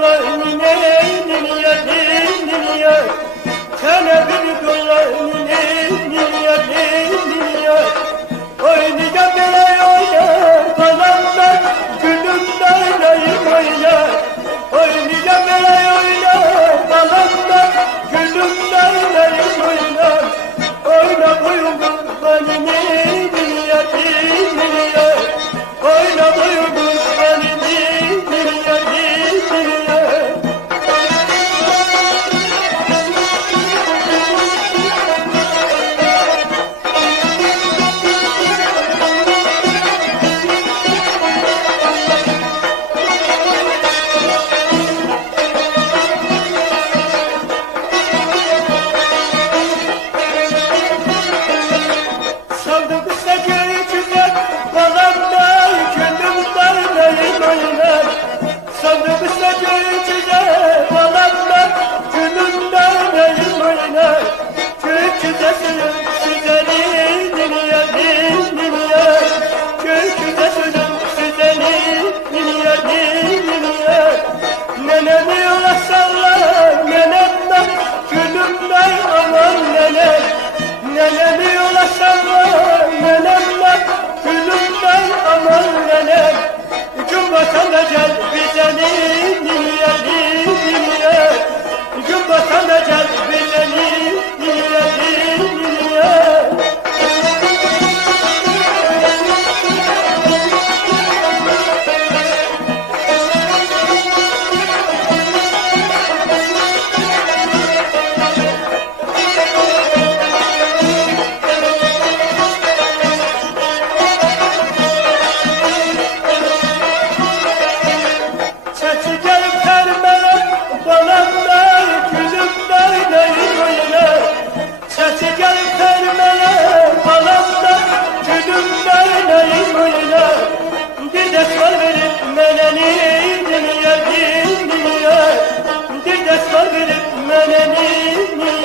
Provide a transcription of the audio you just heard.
dollar nine niye niye Çene bir dollar nine niye niye Oynayacağım bile oynar Kalanlar gülümden ayım oynar Oynayacağım bile oynar Kalanlar gülümden ayım oynar Oyna boyun kurbanı niye niye Oyna boyun kurbanı Sandık ise göğücüler Balamlar gönlümden ayım oynar Sandık ise göğücüler Balamlar gönlümden ayım oynar Göğücüde sürüm süzeni Niye niye Göğücüde sürüm süzeni Niye niye Nenemi yola sallar Nenemden gönlümden aman nenem Nenemi yola sallar Nenemden gülümden aman nenem Cumbatana gel bize niye Cumbatana gel bize niye Sesi gelip termeler Balamlar gülümden ayım oynar Sesi gelip termeler Balamlar gülümden ayım oynar Bir de sor verip meneni niye Bir de sor verip meneni niye